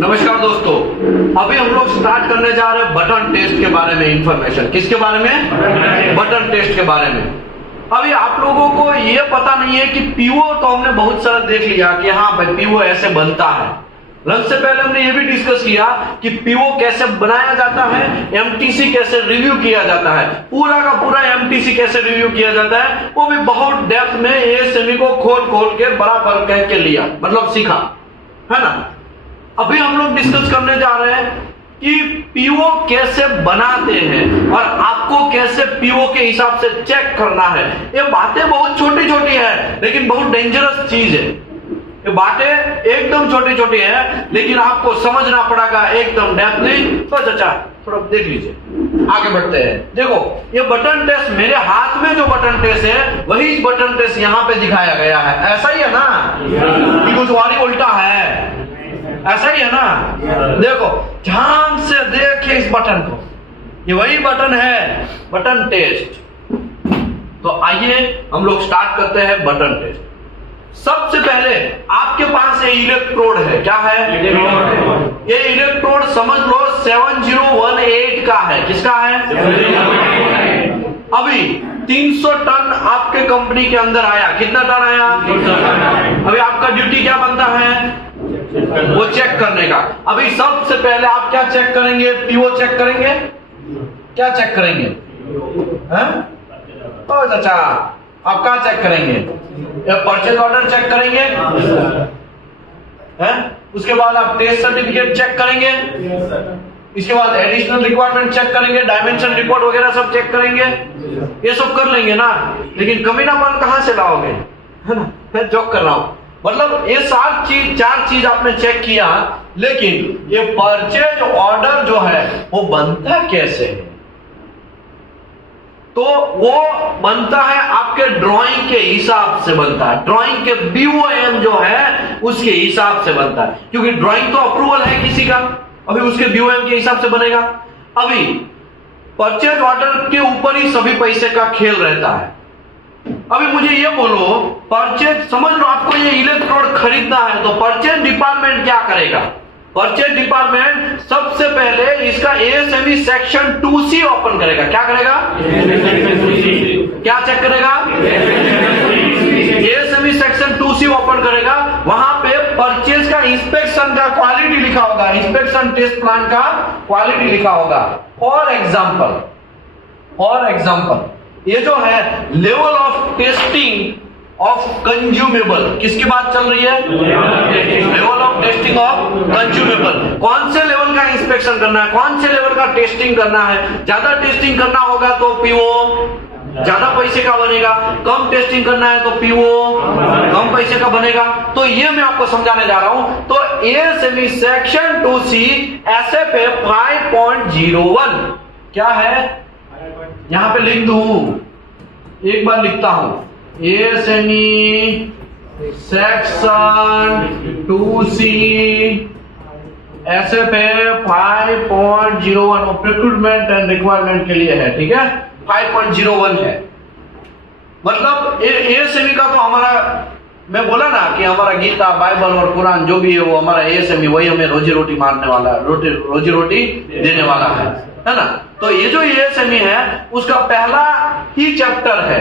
नमस्कार दोस्तों, अभी हम लोग स्टार्ट करने जा रहे हैं बटन टेस्ट के बारे में इंफॉर्मेशन। किसके बारे में? बटन टेस्ट के बारे में। अभी आप लोगों को ये पता नहीं है कि पीओ तो हमने बहुत सारा देख लिया कि हाँ भाई पीओ ऐसे बनता है। लंच से पहले हमने ये भी डिस्कस किया कि पीओ कैसे बनाया जाता है, एमटीसी कैसे रिव्यू किया जाता है, पूरा का पूरा एमटीसी कैसे रिव्यू किया जाता है, वो भी बहुत डेप्थ में एएसएमई को खोल के बराबर कह के लिया, मतलब सीखा, है ना। अभी हम लोग डिस्कस करने जा रहे हैं कि पीओ कैसे बनाते हैं और आपको कैसे पीओ के हिसाब से चेक करना है। ये बातें बहुत छोटी छोटी है लेकिन बहुत डेंजरस चीज है। ये बातें एकदम छोटी छोटी है लेकिन आपको समझना पड़ेगा एकदम डेप्थली। तो चाचा थोड़ा देख लीजिए, आगे बढ़ते हैं। देखो ये बटन टेस्ट, मेरे हाथ में जो बटन टेस्ट है वही बटन टेस्ट यहाँ पे दिखाया गया है। ऐसा ही है ना कि कुछ वारी उल्टा है? ऐसा ही है ना। देखो ध्यान से देखिए इस बटन को, ये वही बटन है, बटन टेस्ट। तो आइए हम लोग स्टार्ट करते हैं बटन टेस्ट। सबसे पहले आपके पास ये इलेक्ट्रोड है। क्या है? ये इलेक्ट्रोड समझ लो 7018 का है। किसका है? अभी 300 टन आपके कंपनी के अंदर आया। कितना टन आया? अभी आपका ड्यूटी क्या बनता है? वो चेक करने का। अभी सबसे पहले आप क्या चेक करेंगे? पीओ चेक करेंगे। क्या चेक करेंगे? ओ चाचा आप क्या चेक करेंगे? परचेज ऑर्डर चेक करेंगे, हैं? उसके बाद आप टेस्ट सर्टिफिकेट चेक करेंगे, इसके बाद एडिशनल रिक्वायरमेंट चेक करेंगे, डायमेंशन रिपोर्ट वगैरह सब चेक करेंगे। ये सब कर लेंगे ना, लेकिन कमीनापन कहां से लाओगे? है ना, मैं जोक कर रहा हूं। मतलब ये चार चीज आपने चेक किया, लेकिन ये परचेज ऑर्डर जो है वो बनता कैसे है? तो वो बनता है आपके ड्राइंग के हिसाब से बनता है। ड्राइंग के बीओएम जो है उसके हिसाब से बनता है, क्योंकि ड्राइंग तो अप्रूवल है किसी का, अभी उसके बीओएम के हिसाब से बनेगा। अभी परचेज ऑर्डर के ऊपर ही सभी पैसे का खेल रहता है। अभी मुझे ये बोलो, परचेज समझ लो आपको ये इलेक्ट्रोड खरीदना है तो परचेज डिपार्टमेंट क्या करेगा? परचेज डिपार्टमेंट सबसे पहले इसका एएसएमई सेक्शन 2C ओपन करेगा। क्या करेगा? क्या चेक करेगा? एएसएमई सेक्शन 2C ओपन करेगा। वहां पे परचेज का इंस्पेक्शन का क्वालिटी लिखा होगा, इंस्पेक्शन टेस्ट प्लान का क्वालिटी लिखा होगा। फॉर एग्जाम्पल ये जो है level of testing of consumable, किसकी बात चल रही है? Level of testing of consumable. कौन से लेवल का इंस्पेक्शन करना है, कौन से लेवल का टेस्टिंग करना है? ज्यादा टेस्टिंग करना होगा तो पीओ ज्यादा पैसे का बनेगा, कम टेस्टिंग करना है तो पीओ कम पैसे का बनेगा। तो ये मैं आपको समझाने जा रहा हूं। तो एएसएमई सेक्शन 2C एसएफए 5.01 क्या है? यहां पे लिख दूं, एक बार लिखता हूं, ASME section 2C SFA 5.01 recruitment and requirement के लिए है। ठीक है, 5.01 है। मतलब एएसएमई का तो हमारा, मैं बोला ना कि हमारा गीता, बाइबल और कुरान जो भी है वो हमारा एएसएमई, वही हमें रोजी रोटी मारने वाला है, रोजी रोटी देने वाला है ना। तो ये जो एएसएमई है उसका पहला ही चैप्टर है,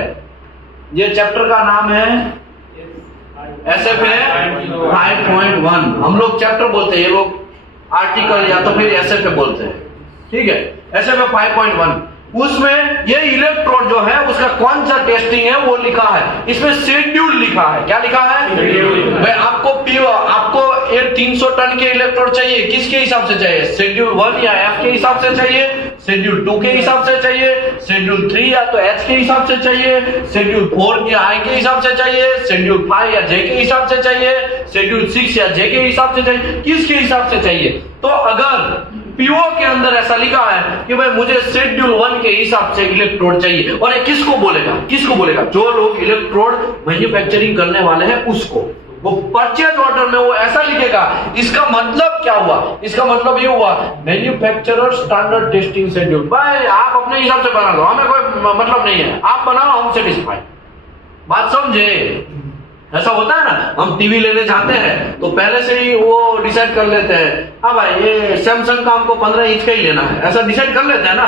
ये चैप्टर का नाम है एसएफए 5.1। हम लोग चैप्टर बोलते हैं, ये लोग आर्टिकल या तो फिर एसएफए बोलते हैं। ठीक है, एसएफए 5.1 उसमें ये इलेक्ट्रोड जो है उसका कौन सा टेस्टिंग है वो लिखा है। इसमें शेड्यूल लिखा है। क्या लिखा है? भाई आपको आपको ये 300 टन के इलेक्ट्रोड चाहिए, किसके हिसाब से चाहिए? शेड्यूल 1 या एफ के हिसाब से चाहिए, शेड्यूल 2 के हिसाब से चाहिए, शेड्यूल 3 या तो एच के हिसाब से चाहिए, शेड्यूल 4 या आई के हिसाब से चाहिए, शेड्यूल 5 या जे के हिसाब से चाहिए, शेड्यूल 6 या जे के हिसाब से चाहिए, किसके हिसाब से चाहिए? तो अगर पीओ के अंदर ऐसा लिखा है कि भाई मुझे शेड्यूल 1 के हिसाब से इलेक्ट्रोड चाहिए, और ये किसको बोलेगा? किसको बोलेगा? जो लोग इलेक्ट्रोड मैन्युफैक्चरिंग करने वाले हैं उसको। वो परचेज ऑर्डर में वो ऐसा लिखेगा। इसका मतलब क्या हुआ? इसका मतलब ये हुआ मैन्युफैक्चरर स्टैंडर्ड टेस्टिंग शेड्यूल। भाई आप अपने हिसाब से बना लो, हमें कोई मतलब नहीं है, आप बनाओ, हम सेटिस्फाइड। बात समझे? ऐसा होता है ना, हम टीवी लेने जाते हैं तो पहले से ही वो डिसाइड कर लेते हैं, हाँ भाई ये सैमसंग का हमको 15 इंच का ही लेना है, ऐसा डिसाइड कर लेते हैं ना।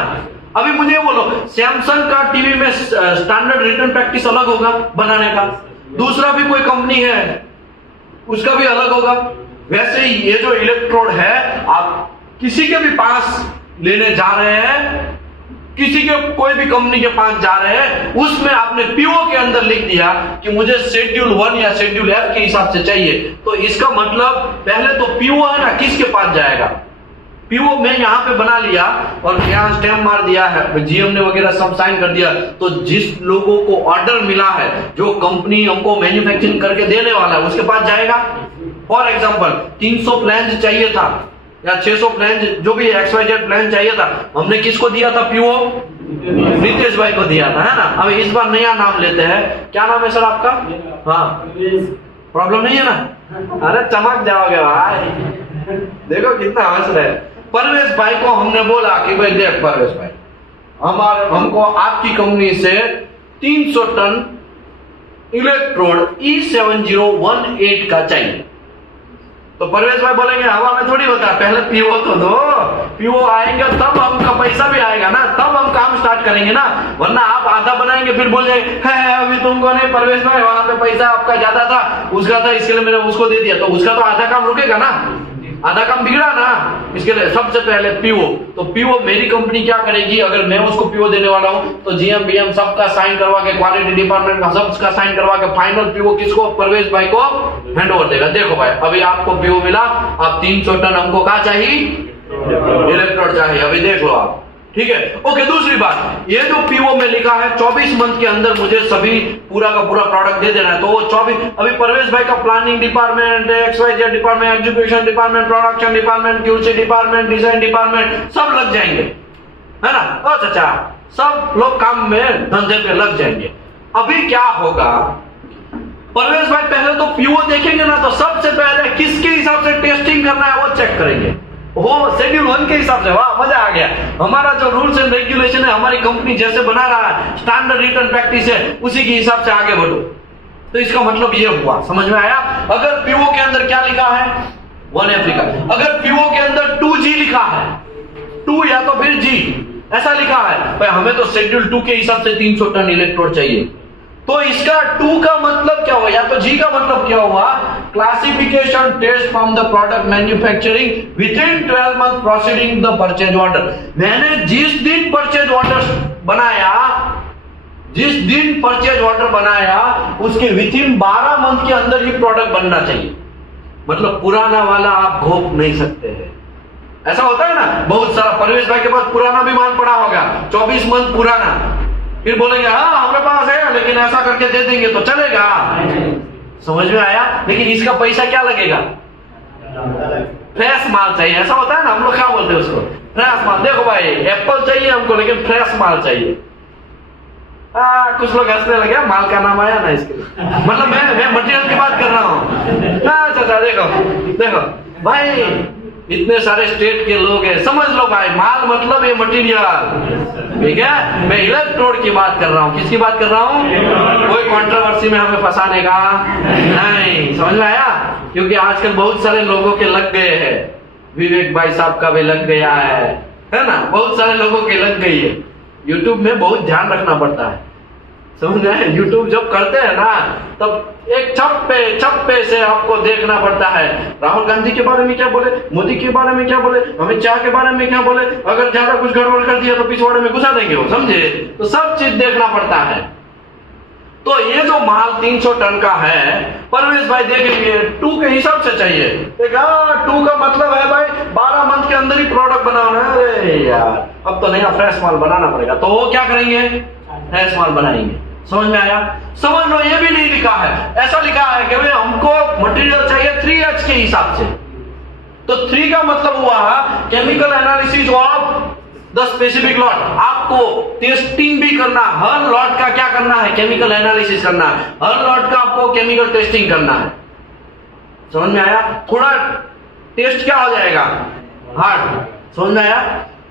अभी मुझे बोलो, सैमसंग का टीवी में स्टैंडर्ड रिटर्न प्रैक्टिस अलग होगा बनाने का, दूसरा भी कोई कंपनी है उसका भी अलग होगा। वैसे ही ये जो इलेक्ट्रोड है, आप किसी के भी पास लेने जा रहे हैं, किसी के कोई भी कंपनी के पास जा रहे हैं, उसमें आपने पीओ के अंदर लिख दिया कि मुझे शेड्यूल 1 या शेड्यूल एफ के हिसाब से चाहिए, तो इसका मतलब पहले तो पीओ है ना, किसके पास जाएगा? पीओ में यहाँ पे बना लिया और यहाँ स्टैम्प मार दिया है, जीएम ने वगैरह सब साइन कर दिया, तो जिस लोगों को ऑर्डर मिला है, जो कंपनी हमको मैन्युफैक्चरिंग करके देने वाला है, उसके पास जाएगा। फॉर एग्जाम्पल 300 प्लान चाहिए था या 600 प्लान, जो भी XYZ प्लान चाहिए था, हमने किसको दिया था? पीओ नितेश भाई को दिया था, है ना। अब इस बार नया नाम लेते हैं, क्या नाम है सर आपका? हाँ, प्रॉब्लम नहीं है ना? अरे चमक जाओगे भाई, देखो कितना हंस रहे। परवेश भाई को हमने बोला कि भाई देख परवेश भाई, हमको आपकी कंपनी से 300 टन इलेक्ट्रोड E7018 का चाहिए। तो परवेश भाई बोलेंगे हवा में थोड़ी होता है, पहले पीओ तो दो, पीओ आएंगे तब हमका पैसा भी आएगा ना, तब हम काम स्टार्ट करेंगे ना, वरना आप आधा बनाएंगे फिर बोल जाएंगे है अभी तुमको नहीं परवेश भाई, वहां पे पैसा आपका ज्यादा था, उसका था इसके लिए मैंने उसको दे दिया, तो उसका तो आधा काम रुकेगा ना, आधा काम बिगड़ा ना। इसके लिए सबसे पहले पीओ, तो पीओ मेरी कंपनी क्या करेगी, अगर मैं उसको पीओ देने वाला हूं तो जीएम बीएम सबका साइन करवा के, क्वालिटी डिपार्टमेंट का सबका साइन करवा के फाइनल पीओ किसको? परवेश भाई को हैंड ओवर देगा। देखो भाई अभी आपको पीओ मिला, अब 300 टन हमको क्या चाहिए? इलेक्ट्रोड चाहिए। अभी देख लो आप, ठीक है। ओके, दूसरी बात, ये जो पीओ में लिखा है 24 मंथ के अंदर मुझे सभी पूरा का पूरा प्रोडक्ट दे देना है, तो वो 24, अभी परवेश भाई का planning department, XYZ department, education department, production department, QC department, design department सब लग जाएंगे, है ना। ओ चाचा, सब लोग काम में धंधे पे लग जाएंगे। अभी क्या होगा, परवेश भाई पहले तो पीओ देखेंगे ना, तो सबसे पहले किसके हिसाब से टेस्टिंग करना है वो चेक करेंगे, वो शेड्यूल 1 के हिसाब से। वाह, मजा आ गया। हमारा जो रूल्स एंड रेगुलेशन है, हमारी कंपनी जैसे बना रहा है, स्टैंडर्ड रिटर्न प्रैक्टिस है, उसी के हिसाब से आगे बढ़ो। तो इसका मतलब ये हुआ, समझ में आया। अगर पीओ के अंदर क्या लिखा है? 1F लिखा है। अगर पीओ के अंदर 2G लिखा है, 2 या तो फिर G ऐसा लिखा है, भाई हमें तो शेड्यूल 2 के हिसाब से 300 टन इलेक्ट्रोड चाहिए, तो इसका 2 का मतलब क्या हुआ, या तो G का मतलब क्या हुआ? Classification test from the product manufacturing within 12 month proceeding the purchase order. मैंने जिस दिन परचेज ऑर्डर बनाया, जिस दिन परचेज ऑर्डर बनाया, उसके विथिन 12 मंथ के अंदर ही प्रोडक्ट बनना चाहिए। मतलब पुराना वाला आप घोप नहीं सकते हैं। ऐसा होता है ना, बहुत सारा परवेश भाई के पास पुराना भी माल पड़ा होगा, 24 मंथ पुराना, फिर बोलेंगे हाँ हमारे पास है लेकिन ऐसा करके दे देंगे तो चलेगा। समझ में आया। लेकिन इसका पैसा क्या लगेगा? फ्रेश माल चाहिए। ऐसा होता है ना, हम लोग क्या बोलते हैं उसको? फ्रेश माल। देखो भाई एप्पल चाहिए हमको लेकिन फ्रेश माल चाहिए। कुछ लोग हंसने लगे, माल का नाम आया ना इसके लिए। मतलब मैं मटेरियल की बात कर रहा हूँ। अच्छा देखो भाई, इतने सारे स्टेट के लोग हैं, समझ लो भाई, माल मतलब ये मटेरियल, ठीक है। मैं इलेक्ट्रोड की बात कर रहा हूँ। किसकी बात कर रहा हूँ? कोई कंट्रोवर्सी में हमें फंसाने का नहीं, समझ में आया। क्योंकि आजकल बहुत सारे लोगों के लग गए हैं, विवेक भाई साहब का भी लग गया है ना, बहुत सारे लोगों के लग गई है। यूट्यूब में बहुत ध्यान रखना पड़ता है, समझ रहे हैं। यूट्यूब जब करते हैं ना, तब एक छप्पे से आपको देखना पड़ता है। राहुल गांधी के बारे में क्या बोले, मोदी के बारे में क्या बोले, अमित शाह के बारे में क्या बोले, अगर ज्यादा कुछ गड़बड़ कर दिया तो पिछवाड़े में घुसा देंगे वो, समझे। तो सब चीज देखना पड़ता है। तो ये जो माल 300 टन का है, परवेश भाई देखेंगे 2 के हिसाब से चाहिए। 2 का मतलब है भाई 12 मंथ के अंदर ही प्रोडक्ट बनाना है। अरे यार, अब तो नया फ्रेश माल बनाना पड़ेगा। तो वो क्या करेंगे? फ्रेश माल बनाएंगे। समझ में आया। समझ लो, ये भी नहीं लिखा है, ऐसा लिखा है कि भाई हमको मटेरियल चाहिए 3H के हिसाब से। तो 3 का मतलब हुआ chemical analysis of the specific lot. आपको टेस्टिंग भी करना, हर लॉट का क्या करना है? केमिकल एनालिसिस करना है। हर लॉट का आपको केमिकल टेस्टिंग करना है। समझ में आया। थोड़ा टेस्ट क्या हो जाएगा? हार्ड। समझ में आया।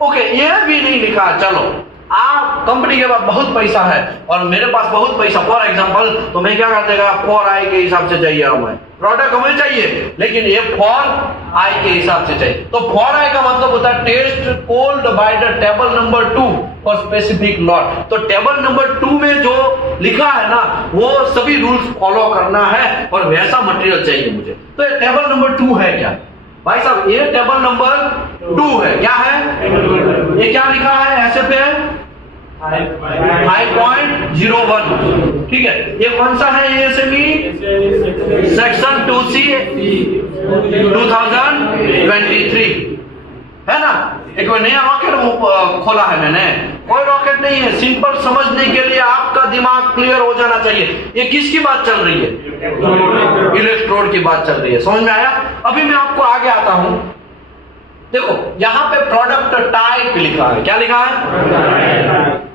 ओके, ये भी नहीं लिखा। चलो आप कंपनी के पास बहुत पैसा है और मेरे पास बहुत पैसा, फॉर एग्जांपल, तो मैं क्या कर देगा, 4i के हिसाब से चाहिए हमें प्रोडक्ट, हमें चाहिए, लेकिन ये 4i के हिसाब से चाहिए। तो 4i का मतलब होता है test called by the table number 2 for specific lot. तो टेबल नंबर 2 में जो लिखा है ना, वो सभी रूल्स फॉलो करना है और वैसा मटेरियल चाहिए मुझे। तो ये टेबल नंबर 2 है क्या भाई साहब? ये टेबल नंबर 2 है। क्या है ये? क्या लिखा है? ऐसे पे 5.01, ठीक है। ये कौन सा है? ये एसएमई सेक्शन 2C 2023 है ना। एक नया रॉकेट खोला है मैंने, कोई रॉकेट नहीं है, सिंपल समझने के लिए आपका दिमाग क्लियर हो जाना चाहिए। ये किसकी बात चल रही है? इलेक्ट्रोड की बात चल रही है। समझ में आया? अभी मैं आपको आगे आता हूं। देखो यहां पे प्रोडक्ट टाइप लिखा है। क्या लिखा है?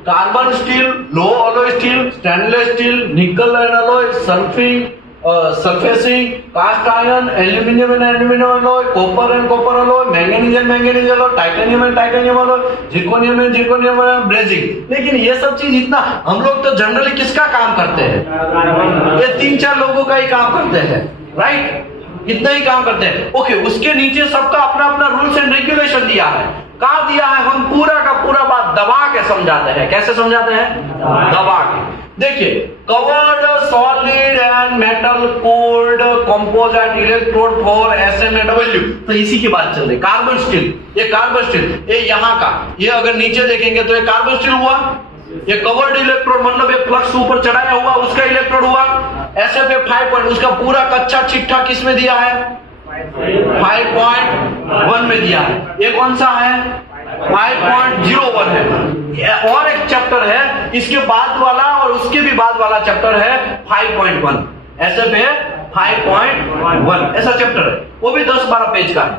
Carbon steel, low alloy steel, stainless steel, nickel and alloy, surfacing, cast iron, aluminium and aluminium alloy, copper and copper alloy, manganese and manganese alloy, titanium and titanium alloy, zirconium and zirconium brazing. लेकिन ये सब चीज इतना, हम लोग तो generally किसका काम करते हैं? ये 3-4 लोगों का ही काम करते हैं, राइट? इतना ही काम करते हैं। ओके, उसके नीचे सबका अपना अपना रूल्स एंड रेगुलेशन दिया है। कहा दिया है? हम पूरा का पूरा बात दबा के समझाते हैं। कैसे समझाते हैं? दबा के। देखिए, covered solid and metal cold composite electrode for SMAW, तो इसी की बात चल रही। कार्बन स्टील, ये कार्बन स्टील, ये यहाँ का, ये अगर नीचे देखेंगे तो ये कार्बन स्टील हुआ। ये कवर्ड इलेक्ट्रोड मतलब एक फ्लक्स ऊपर चढ़ाया हुआ, उसका इलेक्ट्रोड हुआ। SF5 पॉइंट, उसका पूरा कच्चा चिट्ठा किस में दिया है? 5.1 में दिया है। ये कौन सा है? 5.01 है। और एक चैप्टर है इसके बाद वाला और उसके भी बाद वाला चैप्टर है 5.1। SF है 5.1, ऐसा चैप्टर है, वो भी 10-12 पेज का है।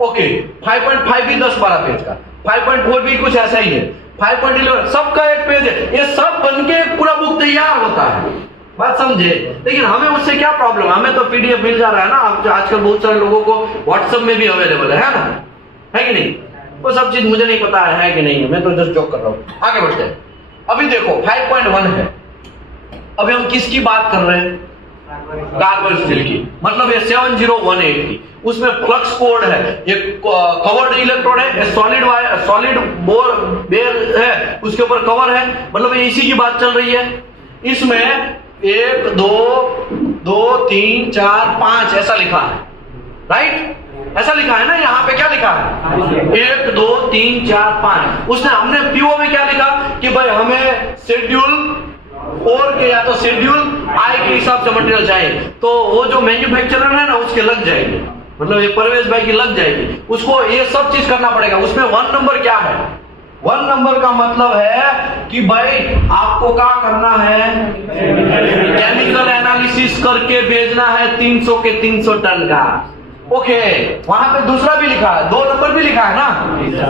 ओके, 5.5 भी 10-12 पेज का, 5.4 भी कुछ ऐसा ही है, 5.11 सबका एक पेज है। ये सब बनके एक पूरा बुक तैयार होता है, बात समझे? लेकिन हमें उससे क्या प्रॉब्लम? हमें तो PDF मिल जा रहा है ना। आजकल बहुत सारे लोगों को WhatsApp में भी अवेलेबल है ना, है कि नहीं? वो सब चीज मुझे नहीं पता है कि नहीं है, मैं तो जस्ट जोक कर रहा हूं। आगे बढ़ते हैं। अभी देखो 5.1 है, अभी हम किसकी बात कर रहे हैं? कार्बन स्टील की, मतलब ये 7018 की। उसमें फ्लक्स कोड है, ये कवर्ड इलेक्ट्रोड है, सॉलिड बेयर है, उसके ऊपर कवर है, मतलब ये इसी की बात चल रही है। इसमें 1 2 3 4 5 ऐसा लिखा है, राइट? ऐसा लिखा है ना। यहाँ पे क्या लिखा है? 1 2 3 4 5। उसने, हमने PO में क्या लिखा कि भाई हमें शेड्यूल और के या तो शेड्यूल आई के हिसाब से मटेरियल चाहिए। तो वो जो मैन्युफैक्चरर है ना, उसके लग जाएगी, मतलब ये परवेश भाई की लग जाएगी, उसको ये सब चीज करना पड़ेगा। उसमें 1 नंबर क्या है? 1 नंबर का मतलब है कि भाई आपको क्या करना है? केमिकल एनालिसिस करके भेजना है 300 के 300 टन का। ओके, वहां पे दूसरा भी लिखा है, 2 नंबर भी लिखा है ना।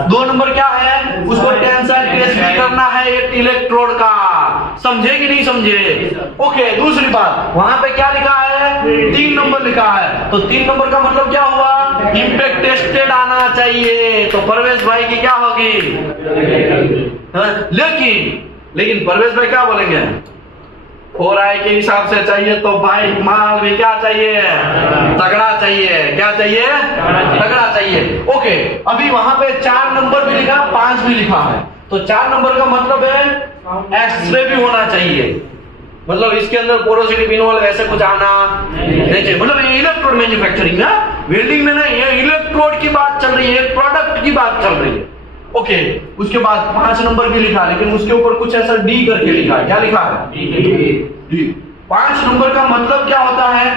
2 नंबर क्या है? उसको टेंसाइल टेस्ट भी करना है एक इलेक्ट्रोड का। समझे कि नहीं समझे? ओके, दूसरी बात, वहां पे क्या लिखा है? 3 नंबर लिखा है। तो 3 नंबर का मतलब क्या हुआ? इंपैक्ट टेस्टेड आना चाहिए। तो परवेश भाई की क्या होगी? लेकिन परवेश भाई क्या बोलेंगे? 4i के हिसाब से चाहिए तो भाई माल भी क्या चाहिए? तगड़ा चाहिए। क्या चाहिए? तगड़ा चाहिए। ओके, अभी वहां पे 4 नंबर भी लिखा, 5 भी लिखा है। तो 4 नंबर का मतलब है एक्सरे भी होना चाहिए, मतलब इसके अंदर पोरोसिटी फिनोल ऐसे कुछ आना नहीं चाहिए। मतलब ये इलेक्ट्रोड मैन्युफैक्चरिंग ना, वेल्डिंग में नहीं, ये इलेक्ट्रोड की बात चल रही है, प्रोडक्ट की बात चल रही है। ओके, उसके बाद 5 नंबर भी लिखा, लेकिन उसके ऊपर कुछ ऐसा D करके लिखा है। क्या लिखा है? D। 5 नंबर का मतलब क्या होता है?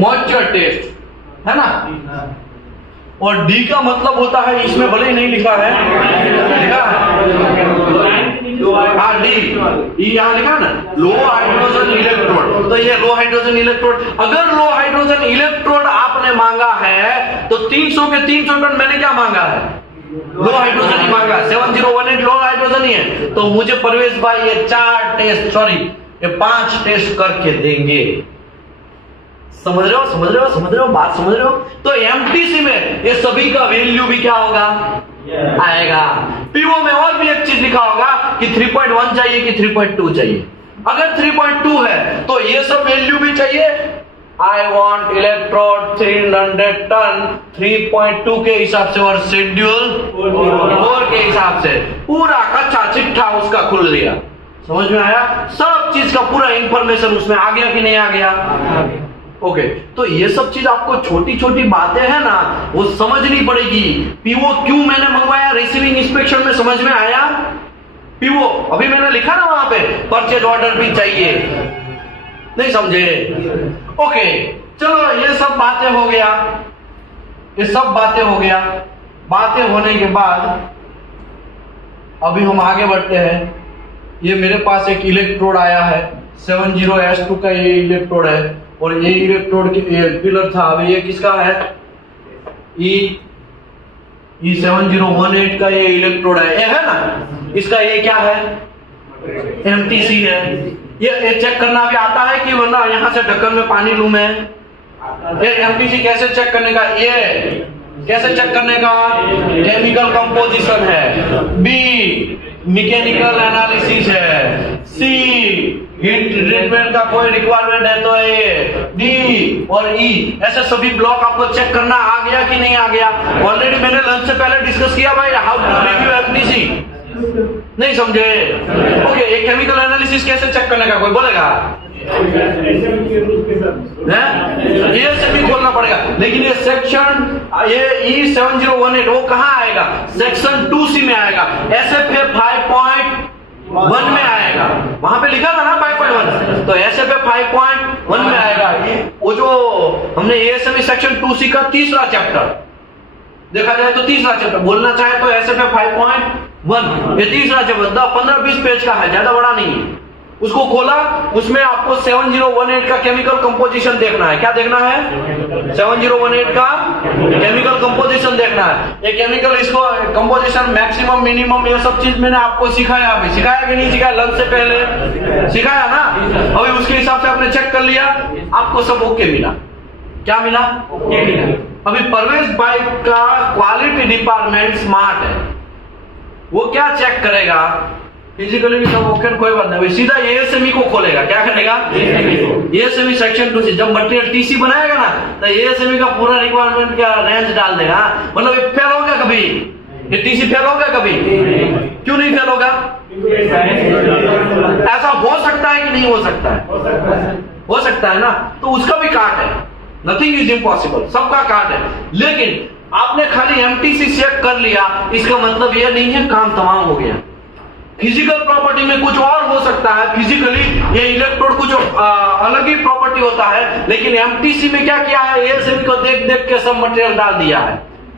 मॉइस्चर टेस्ट, है ना। और D का मतलब होता है, इसमें भले ही नहीं लिखा है, लिखा है हाँ, D यहाँ लिखा ना, लो हाइड्रोजन इलेक्ट्रोड। तो ये लो हाइड्रोजन इलेक्ट्रोड, अगर लो हाइड्रोजन इलेक्ट्रोड आपने मांगा है तो 300 के 300 टन मैंने क्या मांगा है? लो हाइड्रोजन ही मांगा। 7018 लो हाइड्रोजन ही है। तो मुझे परवेश भाई ये 5 टेस्ट करके देंगे। समझ रहे हो बात समझ रहे हो? तो एमटीसी में ये सभी का वैल्यू भी क्या होगा, आएगा। पीओ में और भी एक चीज लिखा होगा कि 3.1 चाहिए कि 3.2 चाहिए। अगर 3.2 है तो ये सब वैल्यू भी चाहिए। आई वॉन्ट इलेक्ट्रोड 300 टन 3.2 के हिसाब से और शेड्यूल 4 के हिसाब से पूरा कच्चा चिट्ठा उसका खुल गया। समझ में आया? सब चीज का पूरा इंफॉर्मेशन उसमें आ गया कि नहीं आ गया? ओके, तो ये सब चीज आपको छोटी छोटी बातें हैं ना, वो समझनी पड़ेगी। पीओ क्यों मैंने मंगवाया, रिसीविंग इंस्पेक्शन में समझ में आया? पीओ अभी मैंने लिखा ना वहां पे, परचेज ऑर्डर भी चाहिए, नहीं समझे? ओके, चलो ये सब बातें हो गया, ये सब बातें हो गया। बातें होने के बाद अभी हम आगे बढ़ते हैं। ये मेरे पास एक इलेक्ट्रोड आया है 70S2 का, ये इलेक्ट्रोड है और ये इलेक्ट्रोड के पिलर था। अभी ये किसका है? E7018 का ये इलेक्ट्रोड है, ये है ना, इसका ये क्या है? एमटीसी है। ये चेक करना भी आता है कि वरना यहां से ढक्कन में पानी लूं मैं? ये एमटीसी कैसे चेक करने का? ये कैसे चेक करने का? केमिकल कंपोजिशन है। बी मैकेनिकल एनालिसिस है। सी हीट ट्रीटमेंट का कोई रिक्वायरमेंट है तो ये। डी और ई ऐसे सभी ब्लॉक आपको चेक करना आ गया कि नहीं आ गया? ऑलरेडी मैंने लंच से पहले डिस्कस किया भाई, हाउ टू रिव्यू एमटीसी, नहीं समझे? ओके, एक केमिकल एनालिसिस कैसे चेक करने का कोई बोलेगा? ये खोलना पड़ेगा। लेकिन ये सेक्शन ये E7018 वो कहाँ आएगा? सेक्शन 2C में आएगा, SFA 5.1 में आएगा। वहां पे लिखा था ना 5.1, तो SFA 5.1 में आएगा। वो जो हमने ASME सेक्शन 2C का तीसरा चैप्टर देखा जाए तो तीसरा चैप्टर बोलना चाहे तो SFA 5.1 ये तीसरा चैप्टर 15-20 पेज का है, ज्यादा बड़ा नहीं है। उसको खोला, उसमें आपको 7018 का केमिकल कंपोजिशन देखना है। क्या देखना है? 7018 का केमिकल कंपोजिशन देखना है। ये केमिकल इसको कंपोजिशन मैक्सिमम मिनिमम ये सब चीज मैंने आपको सिखाया। अभी सिखाया कि नहीं सिखाया? लंच से पहले सिखाया ना। अभी उसके हिसाब से आपने चेक कर लिया, आपको सब ओके मिला। क्या मिला? ओके मिला। अभी परवेज भाई का क्वालिटी डिपार्टमेंट स्मार्ट है, वो क्या चेक करेगा? फिजिकली भी सब ओके, कोई बात नहीं, सीधा एएसएमई को खोलेगा। क्या करेगा? ASME section 2C। जब मटेरियल टीसी बनाएगा ना तो एएसएमई का पूरा रिक्वायरमेंट का रेंज डाल देगा। मतलब ये फेल होगा कभी? ये टीसी फेल होगा कभी? क्यों नहीं फेल होगा? ऐसा हो सकता है कि नहीं हो सकता है? हो सकता है ना। तो उसका भी काट है, नथिंग इज इम्पॉसिबल, सबका काट है। लेकिन आपने खाली एमटीसी चेक कर लिया, इसका मतलब यह नहीं है काम तमाम हो गया। फिजिकल प्रॉपर्टी में कुछ और हो सकता है। फिजिकली ये इलेक्ट्रोड कुछ अलग ही प्रॉपर्टी होता है, लेकिन एमटीसी में क्या किया है? एएसएमई को देख देख के सब मटेरियल डाल दिया है।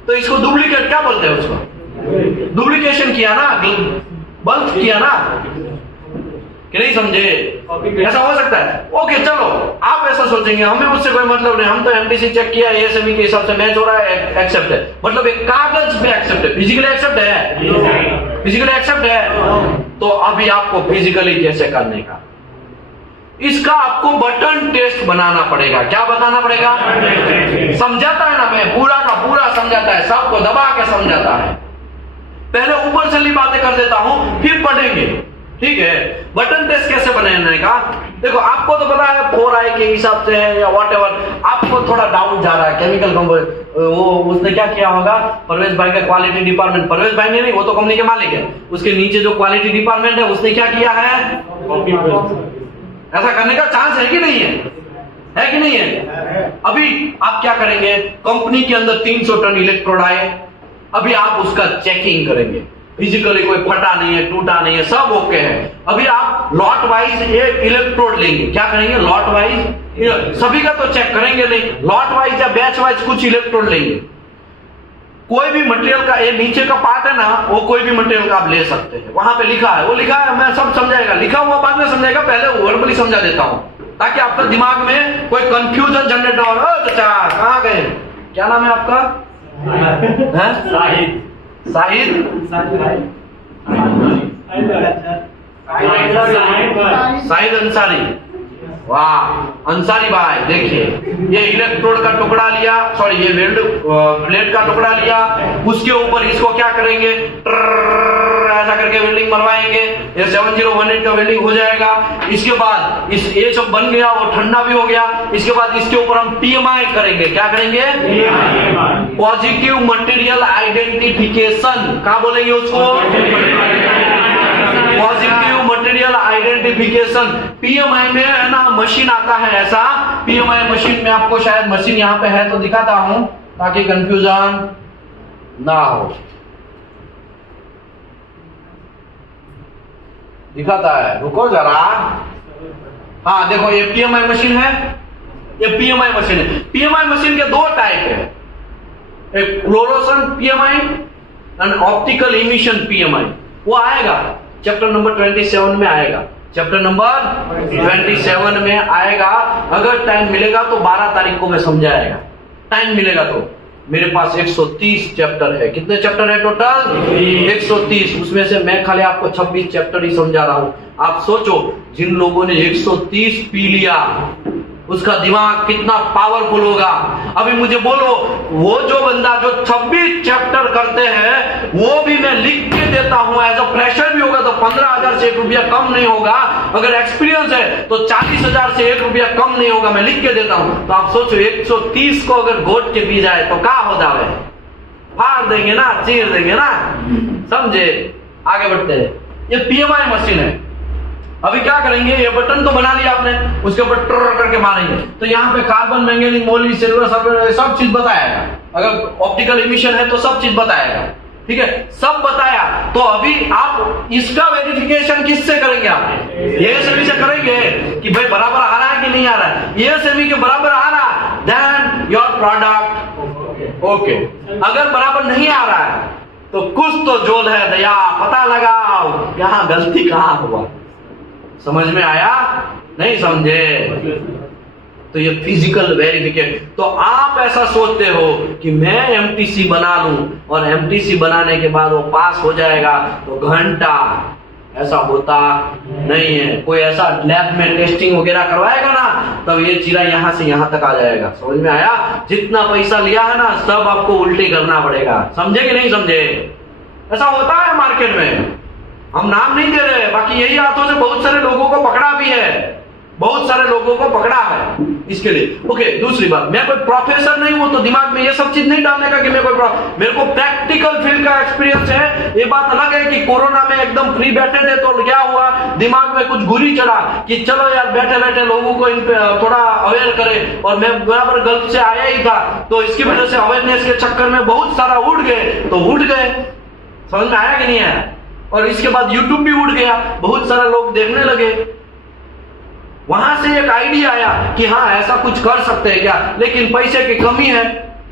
तो इसको डुप्लीकेट क्या बोलते हैं? उसको डुप्लीकेशन किया ना, बल्क किया ना, कि नहीं समझे? ऐसा हो सकता है। ओके, चलो आप ऐसा सोचेंगे, हमें उससे कोई मतलब नहीं, हम तो एमटीसी चेक किया, एएसएमई के हिसाब से मैच हो रहा है, एक्सेप्ट है। मतलब एक कागज पे एक्सेप्ट है, फिजिकली एक्सेप्ट है, फिजिकली एक्सेप्ट है। तो अभी आपको फिजिकली कैसे करने का, इसका आपको बटन टेस्ट बनाना पड़ेगा। क्या बताना पड़ेगा? समझाता है ना, मैं पूरा का पूरा समझाता है, सबको दबा के समझाता है। पहले ऊपर चली बातें कर देता हूं, फिर पढ़ेंगे, ठीक है? बटन टेस्ट कैसे बनाने का? देखो, आपको तो पता है 4i के हिसाब से है या व्हाटएवर, आपको थोड़ा डाउट जा रहा है केमिकल कंपोजिशन। वो उसने क्या किया होगा? परवेज भाई का क्वालिटी डिपार्टमेंट, परवेज भाई ने नहीं, वो तो कंपनी के मालिक है, उसके नीचे जो क्वालिटी डिपार्टमेंट है उसने क्या किया है? ऐसा करने का चांस है कि नहीं है? है कि नहीं है? अभी आप क्या करेंगे? कंपनी के अंदर 300 टन इलेक्ट्रोड आए, अभी आप उसका चेकिंग करेंगे। फिजिकली कोई फटा नहीं है, टूटा नहीं है, सब ओके है। अभी आप लॉट वाइज एक इलेक्ट्रोड लेंगे। क्या करेंगे? लॉट वाइज, सभी का तो चेक करेंगे नहीं, लॉट वाइज या बैच वाइज कुछ इलेक्ट्रोड लेंगे। कोई भी मटेरियल का, ये नीचे का पार्ट है ना, वो कोई भी मटेरियल का आप ले सकते हैं। वहां पे लिखा है, वो लिखा है, मैं सब समझाएगा, लिखा हुआ बाद में समझाएगा, पहले वर्बली समझा देता हूं ताकि आपका दिमाग में कोई कंफ्यूजन जनरेट ना हो। चाचा कहां गए? क्या नाम है आपका? साहिद। साहिद साहिद अंसारी। वाह अंसारी भाई, देखिए ये इलेक्ट्रोड का टुकड़ा लिया, सॉरी ये वेल्ड प्लेट का टुकड़ा लिया, उसके ऊपर इसको क्या करेंगे, ऐसा करके वेल्डिंग मरवाएंगे, ये 7018 का वेल्डिंग हो जाएगा। इसके बाद इस ये सब बन गया, वो ठंडा भी हो गया। इसके बाद इसके ऊपर हम PMI करेंगे, क्या करेंगे, पॉजिटिव मटेरियल आइडेंटिफिकेशन, कहा बोलेंगे उसको, पॉजिटिव मटेरियल आइडेंटिफिकेशन। PMI में है ना मशीन आता है, ऐसा PMI मशीन में आपको शायद मशीन यहाँ पे है तो दिखाता हूं ताकि कंफ्यूजन ना हो, दिखाता है, रुको जरा। हाँ देखो ये PMI मशीन है, ये PMI मशीन है। PMI मशीन के दो टाइप है, एक fluorescent PMI and optical emission PMI। वो आएगा चैप्टर नंबर 27 में आएगा, चैप्टर नंबर 27 में आएगा। अगर टाइम मिलेगा तो 12 तारीख को मैं समझाएगा, टाइम मिलेगा तो। मेरे पास 130 चैप्टर है, कितने चैप्टर है टोटल, 130, उसमें से मैं खाली आपको 26 चैप्टर ही समझा रहा हूं। आप सोचो जिन लोगों ने 130 पी लिया उसका दिमाग कितना पावरफुल होगा। अभी मुझे बोलो, वो जो बंदा जो 26 चैप्टर करते हैं वो भी मैं लिख के देता हूं, एज अ फ्रेशर भी होगा तो 15,000 से 1 रुपया कम नहीं होगा, अगर एक्सपीरियंस है तो 40,000 से 1 रुपया कम नहीं होगा, मैं लिख के देता हूं। तो आप सोचो 130 को अगर गोट के पी जाए तो क्या हो जाए, फाड़ देंगे ना, चीर देंगे ना, समझे। आगे बढ़ते हैं, ये PMI मशीन है। अभी क्या करेंगे, ये बटन तो बना लिया आपने, उसके ऊपर ट्र करके मारेंगे तो यहाँ पे कार्बन, मैंगनीज, मोली, सिल्वर, सब चीज बताएगा। अगर ऑप्टिकल इमिशन है तो सब चीज बताएगा, ठीक है, सब बताया। तो अभी आप इसका वेरिफिकेशन किससे करेंगे, आप ASME से करेंगे कि भाई बराबर आ रहा है कि नहीं आ रहा है। ASME के बराबर आ रहा, देन योर प्रोडक्ट ओके। अगर बराबर नहीं आ रहा है तो कुछ तो जोल है दया, पता लगाओ यहाँ गलती कहाँ हुआ। समझ में आया, नहीं समझे, तो ये फिजिकल वेरिफिकेशन। तो आप ऐसा सोचते हो कि मैं MTC बना लूं और MTC बनाने के बाद वो पास हो जाएगा तो घंटा, ऐसा होता नहीं है। कोई ऐसा लैब में टेस्टिंग वगैरह करवाएगा ना तब ये चीरा यहाँ से यहाँ तक आ जाएगा। समझ में आया, जितना पैसा लिया है ना सब आपको उल्टी करना पड़ेगा, समझे कि नहीं समझे। ऐसा होता है मार्केट में, हम नाम नहीं दे रहे, बाकी यही हाथों से बहुत सारे लोगों को पकड़ा भी है, बहुत सारे लोगों को पकड़ा है इसके लिए। ओके, दूसरी बात, मैं कोई प्रोफेसर नहीं हूं तो दिमाग में ये सब चीज नहीं डालने का कि मैं कोई मेरे को प्रैक्टिकल फील्ड का एक्सपीरियंस है। ये बात अलग है कि कोरोना में एकदम फ्री बैठे थे तो क्या हुआ, दिमाग में कुछ गुरी चढ़ा कि चलो यार बैठे बैठे लोगों को इन पे थोड़ा अवेयर करें, और मैं बराबर गल्फ से आया ही था तो इसकी वजह से अवेयरनेस के चक्कर में बहुत सारा उड़ गए, तो उड़ गए। समझ में आया कि नहीं आया। और इसके बाद YouTube भी उड़ गया, बहुत सारे लोग देखने लगे, वहां से एक आइडिया आया कि हाँ ऐसा कुछ कर सकते हैं क्या, लेकिन पैसे की कमी है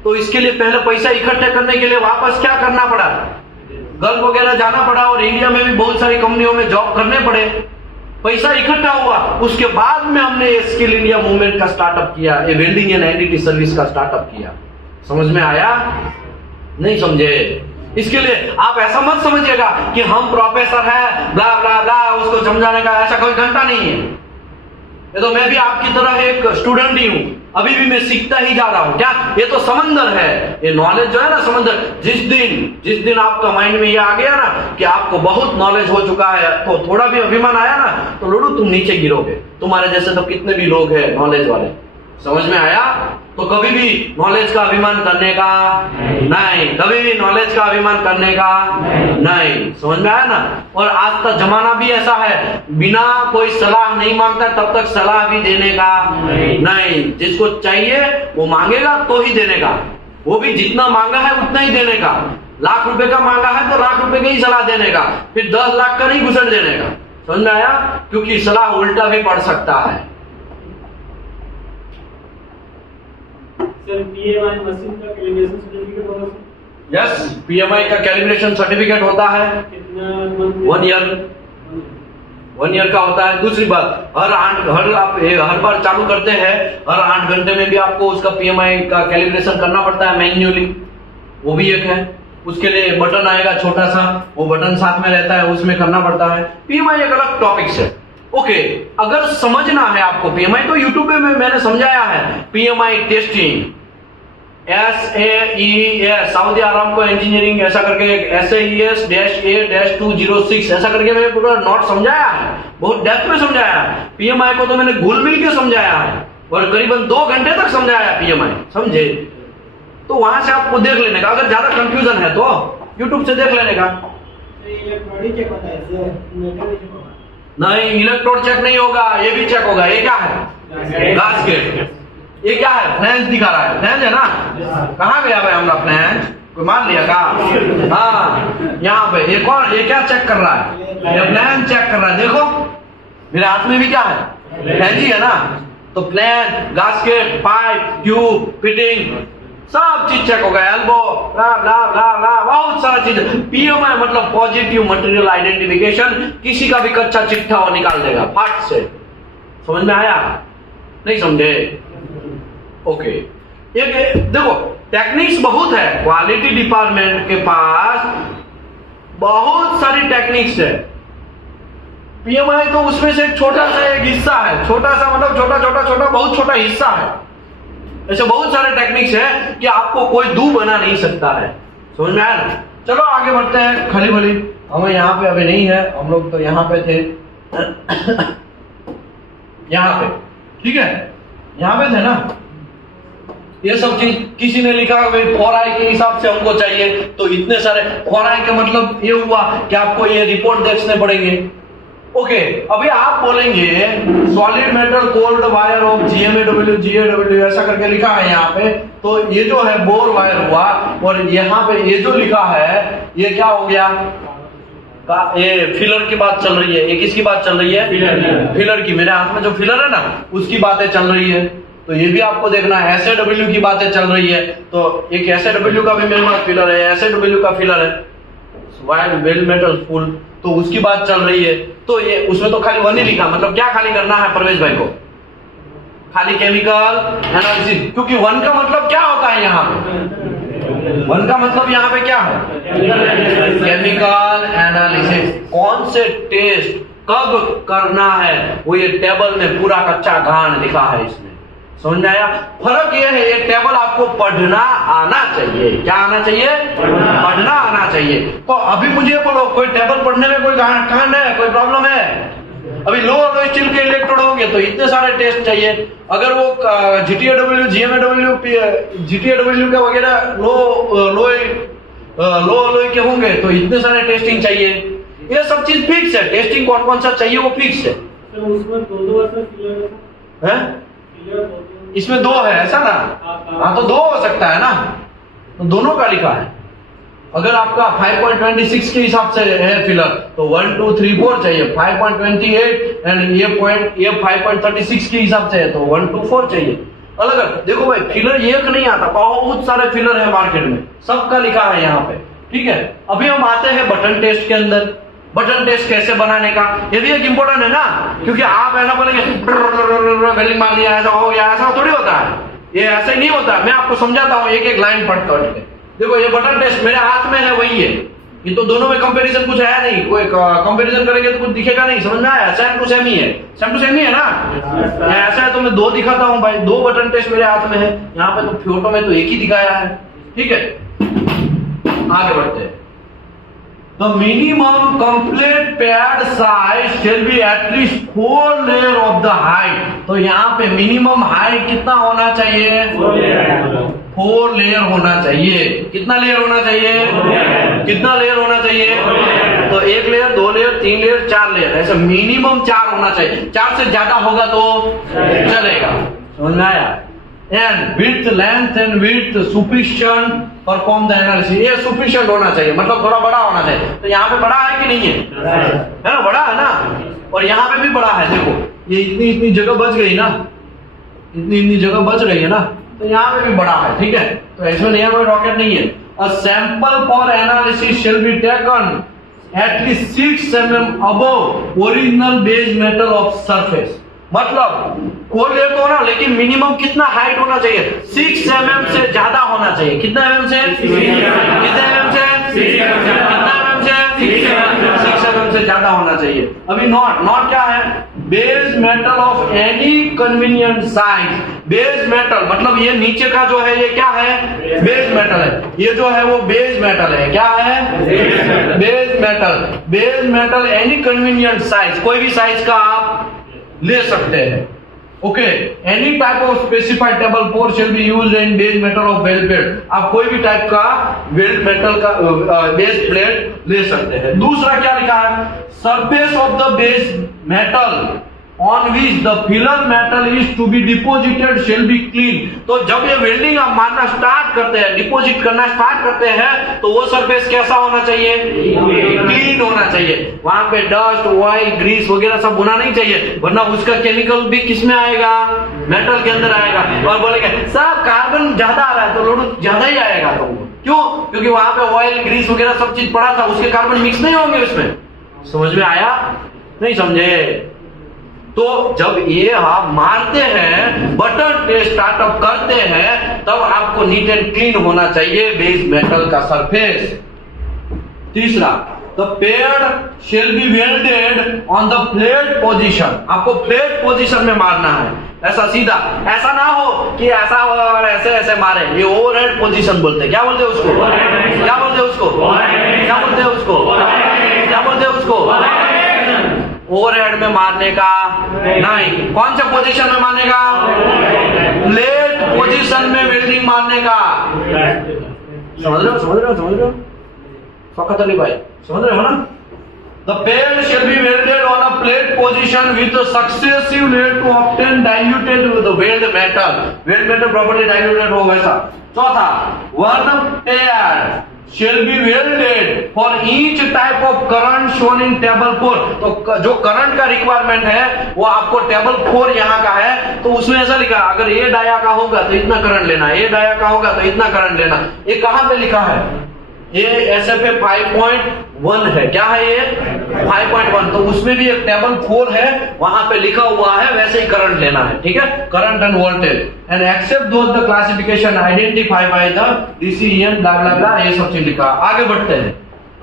तो इसके लिए पहले पैसा इकट्ठे करने के लिए वापस क्या करना पड़ा, गल्फ वगैरह जाना पड़ा और इंडिया में भी बहुत सारी कंपनियों में जॉब करने पड़े। पैसा इकट्ठा हुआ, उसके बाद में हमने स्किल इंडिया मूवमेंट का स्टार्टअप किया, ये वेल्डिंग एंड एडिटिव सर्विस का स्टार्टअप किया। समझ में आया, नहीं समझे। इसके लिए आप ऐसा मत समझिएगा कि हम प्रोफेसर हैं ब्ला ब्ला ब्ला, उसको समझाने का ऐसा कोई घंटा नहीं है। ये तो मैं भी आपकी तरह एक स्टूडेंट ही हूं, अभी भी मैं सीखता ही जा रहा हूं। क्या, ये तो समंदर है, ये नॉलेज जो है ना समंदर। जिस दिन आपका माइंड में ये आ गया ना कि आपको बहुत नॉलेज हो चुका है, तो थोड़ा भी अभिमान आया ना तो लोडू तुम नीचे गिरोगे। तुम्हारे जैसे तो कितने भी लोग हैं नॉलेज वाले। समझ में आया। तो कभी भी नॉलेज का अभिमान करने का नहीं, कभी भी नॉलेज का अभिमान करने का नहीं। समझ में आया ना। और आज का जमाना भी ऐसा है, बिना कोई सलाह नहीं मांगता तब तक सलाह भी देने का नहीं। जिसको चाहिए वो मांगेगा तो ही देने का, वो भी जितना मांगा है उतना ही देने का। लाख रुपए का मांगा है तो लाख रुपए की ही सलाह देने का, फिर 10 लाख का नहीं घुसट देने का। समझ में आया। क्योंकि सलाह उल्टा भी पड़ सकता है। PMI मशीन का कैलिब्रेशन सर्टिफिकेट होता है। यस, PMI का कैलिब्रेशन सर्टिफिकेट होता है, कितना 1 ईयर का होता है। दूसरी बात, हर बार चालू करते हैं, हर 8 घंटे में भी आपको उसका PMI का कैलिब्रेशन करना पड़ता है मैन्युअली, वो भी एक है। उसके लिए बटन आएगा छोटा सा, वो बटन साथ में रहता है, उसमें करना पड़ता है। PMI एक अलग टॉपिक है, ओके, अगर समझना है आपको पीएमआई तो यूट्यूब पे मैंने समझाया है। PMI testing, SAES Saudi Aramco engineering ऐसा करके SAES-A-206 ऐसा करके मैंने पूरा नोट समझाया है, बहुत डेप्थ में समझाया है। पीएमआई को तो मैंने घुल मिल के समझाया है और करीबन 2 घंटे तक समझाया पीएमआई, समझे? तो वहां से आपको देख लेने का, अगर ज्यादा कंफ्यूजन है तो यूट्यूब से देख लेने का। इलेक्ट्रॉनिक चेक होता है सर, मेटल चेक होगा नहीं, इलेक्ट्रोड चेक नहीं होगा, ये भी चेक होगा। ये क्या है? गास्केट। ये क्या है? फ्लैंज दिखा रहा है, फ्लैंज है ना? कहाँ गया भाई हमारा फ्लैंज? कोई मान लिया का? हाँ, यहाँ पे ये कौन, ये क्या चेक कर रहा है? ये फ्लैंज चेक कर रहा है। देखो मेरे हाथ में भी क्या है? फ्लैंज ही है ना। तो flange, gasket, pipe, tube, fitting सब चीज चेक होगा। एल्बो, ला ला ला ला, बहुत सारा चीज। पीएमआई मतलब पॉजिटिव मटेरियल आइडेंटिफिकेशन, किसी का भी कच्चा चिट्ठा वो निकाल देगा फट से। समझ में आया? नहीं समझे? ओके, एक देखो टेक्निक्स बहुत है, क्वालिटी डिपार्टमेंट के पास बहुत सारी टेक्निक्स है। पीएमआई तो उसमें से छोटा सा एक हिस्सा है, छोटा सा मतलब छोटा छोटा छोटा बहुत छोटा हिस्सा है। ऐसे बहुत सारे टेक्निक्स है कि आपको कोई दू बना नहीं सकता है। समझ में आया ना? चलो आगे बढ़ते हैं। खली भली हमें यहाँ पे अभी नहीं है, हम लोग तो यहाँ पे थे यहाँ पे, ठीक है, यहाँ पे थे ना। ये सब चीज किसी ने लिखा भाई 4i के हिसाब से हमको चाहिए, तो इतने सारे 4i के मतलब ये हुआ कि आपको ये रिपोर्ट देखने पड़ेंगे। ओके, अभी आप बोलेंगे solid metal cold wire of GMAW ऐसा करके लिखा है यहाँ पे, तो ये जो है बोर वायर हुआ, और यहाँ पे ये जो लिखा है ये क्या हो गया? ये फिलर की बात चल रही है। ये किसकी बात चल रही है? फिलर की। मेरे हाथ में जो फिलर है ना उसकी बातें चल रही है, तो ये भी आपको देखना है। SAW की बातें चल रही है, तो एक SAW का भी मेरे पास फिलर है, SAW का फिलर है, वायर वेल मेटल फुल, तो उसकी बात चल रही है। तो ये उसमें तो खाली वन ही लिखा, मतलब क्या खाली करना है परवेश भाई को? खाली केमिकल एनालिसिस, क्योंकि वन का मतलब क्या होता है यहाँ पे? वन का मतलब यहाँ पे क्या है? Chemical analysis. कौन से टेस्ट कब करना है वो ये टेबल में पूरा कच्चा घान लिखा है इसमें। समझ में आया? फर्क ये है, ये टेबल आपको पढ़ना आना चाहिए। क्या आना चाहिए? पढ़ना आना चाहिए। तो अभी मुझे बोलो, कोई टेबल पढ़ने में कोई कांड है, कोई प्रॉब्लम है? अभी लो स्टील के इलेक्ट्रोड होंगे तो इतने सारे टेस्ट चाहिए। अगर वो GTAW, GMAW, GTAW का वगैरह लो एलॉय के होंगे तो इतने सारे टेस्टिंग चाहिए। ये सब चीज फिक्स है, टेस्टिंग कौन कौन सा चाहिए वो फिक्स है। तो उसमें दो है? इसमें 2 है ऐसा ना? हाँ, तो 2 हो सकता है ना, तो दोनों का लिखा है। अगर आपका 5.26 के हिसाब से है फिलर तो 1 2 3 4 चाहिए। 5.28 एंड ये 5.36 के हिसाब से है तो 1 2 4 चाहिए। अलग अलग देखो भाई, फिलर एक नहीं आता, बहुत सारे फिलर है मार्केट में, सबका लिखा है यहाँ पे, ठीक है। अभी हम आते हैं बटन टेस्ट के अंदर। बटन टेस्ट कैसे बनाने का, ये भी एक इंपॉर्टेंट है ना, क्योंकि आप ऐसा बोलेंगे वेल्डिंग मार लिया, ऐसा हो गया, ऐसा थोड़ी होता है। ये ऐसे नहीं होता। मैं आपको समझाता हूँ एक एक लाइन पढ़ के। देखो ये बटन टेस्ट मेरे हाथ में है, वही है। ये तो दोनों में कंपैरिजन कुछ है नहीं, कोई कंपैरिजन करेंगे तो कुछ दिखेगा नहीं। समझ में आया? सेम टू सेम ही है, सेम टू सेम ही है ना। ऐसा है तो मैं 2 दिखाता हूँ भाई, 2 बटन टेस्ट मेरे हाथ में है। यहाँ पे तो फोटो में तो एक ही दिखाया है, ठीक है। आगे बढ़ते हैं। The minimum complete pad size shall be at least 4 layer of the height। तो यहाँ पे मिनिमम हाइट कितना होना चाहिए? 4 लेयर होना चाहिए। कितना लेयर होना चाहिए? कितना लेयर होना चाहिए? तो 1 लेयर, 2 लेयर, 3 लेयर, 4 लेयर, ऐसा मिनिमम 4 होना चाहिए। 4 से ज्यादा होगा तो चलेगा। समझ में आया? And width, length and width sufficient perform the analysis। ये sufficient होना चाहिए, मतलब थोड़ा बड़ा होना चाहिए। तो यहाँ पे बड़ा है कि नहीं है? है ना, बड़ा है ना। और यहाँ पे भी बड़ा है। देखो ये इतनी जगह बच गई ना, इतनी जगह बच रही है ना, तो यहाँ पे भी बड़ा है, ठीक है। तो इसमें नया कोई रॉकेट नहीं है। A sample for analysis shall be taken at least 6 mm above original base metal of surface। मतलब कोई ले तो ना, लेकिन मिनिमम कितना हाइट होना चाहिए? 6 mm से ज्यादा होना चाहिए। कितना mm से? कितने mm से? कितना mm से? 6 mm मेटल से ज्यादा होना चाहिए। अभी नॉट क्या है? Base metal of any convenient size. Base metal मतलब ये नीचे का जो है ये क्या है? बेस मेटल है। ये जो है वो बेस मेटल है। क्या है? Base metal. Base metal any convenient size, कोई भी साइज का आप ले सकते हैं। Okay, any type of specified table for shall be used in base metal of weld plate. आप कोई भी टाइप का वेल्ड मेटल का बेस प्लेट ले सकते हैं। दूसरा क्या लिखा है? Surface of the base metal on which the filler metal is to be deposited shall be clean। तो जब ये वेल्डिंग आप मारना स्टार्ट करते हैं, डिपोजिट करना स्टार्ट करते हैं, तो वो सरफेस कैसा होना चाहिए? क्लीन होना चाहिए। वहां पे डस्ट, ऑयल, ग्रीस वगैरह सब होना नहीं चाहिए, वरना उसका केमिकल भी किसमें आएगा? मेटल के अंदर आएगा। और बोलेंगे साहब कार्बन ज्यादा आ रहा है, तो लोड ज्यादा ही आएगा। तो क्यों? क्योंकि वहां पे ऑयल, ग्रीस वगैरह सब चीज पड़ा था, उसके कार्बन मिक्स नहीं होंगे उसमें। समझ में आया? नहीं समझे? तो जब ये आप मारते हैं, बटन टेस्ट स्टार्टअप करते हैं, तब आपको नीट एंड क्लीन होना चाहिए बेस मेटल का सरफेस। तीसरा, द पेड़ shall be welded on the flat position. आपको फ्लैट पोजीशन में मारना है, ऐसा सीधा। ऐसा ना हो कि ऐसा और ऐसे ऐसे मारे। ये ओवरहेड पोजीशन बोलते हैं। क्या बोलते हैं उसको? क्या बोलते हैं उसको? क्या बोलते हैं उसको? क्या बोलते हैं उसको? ओवरहेड में मारने का नहीं। कौन से पोजीशन में मारने का? फ्लैट पोजीशन में वेल्डिंग मारने का। समझ रहे हो? समझ रहे हो? समझ रहे हो? फकत अली भाई समझ रहे हो ना? The pair shall be welded on a plate position with a successive layer to obtain diluted with the weld metal. Weld metal properly diluted हो वैसा। चौथा, one pair shall be welded for each type of current shown in table 4। तो जो current का requirement है वो आपको table 4 यहाँ का है, तो उसमें ऐसा लिखा अगर ये डाया का होगा तो इतना करंट लेना, ये डाया का होगा तो इतना करंट लेना। ये कहाँ पे लिखा है? ये SFA 5.1 है। क्या है ये? 5.1। तो उसमें भी एक टेबल 4 है, वहां पे लिखा हुआ है वैसे ही करंट लेना है। ठीक है? Current and voltage and except those the classification identify by the DCEN blah blah blah, ये सब चीज लिखा। आगे बढ़ते हैं।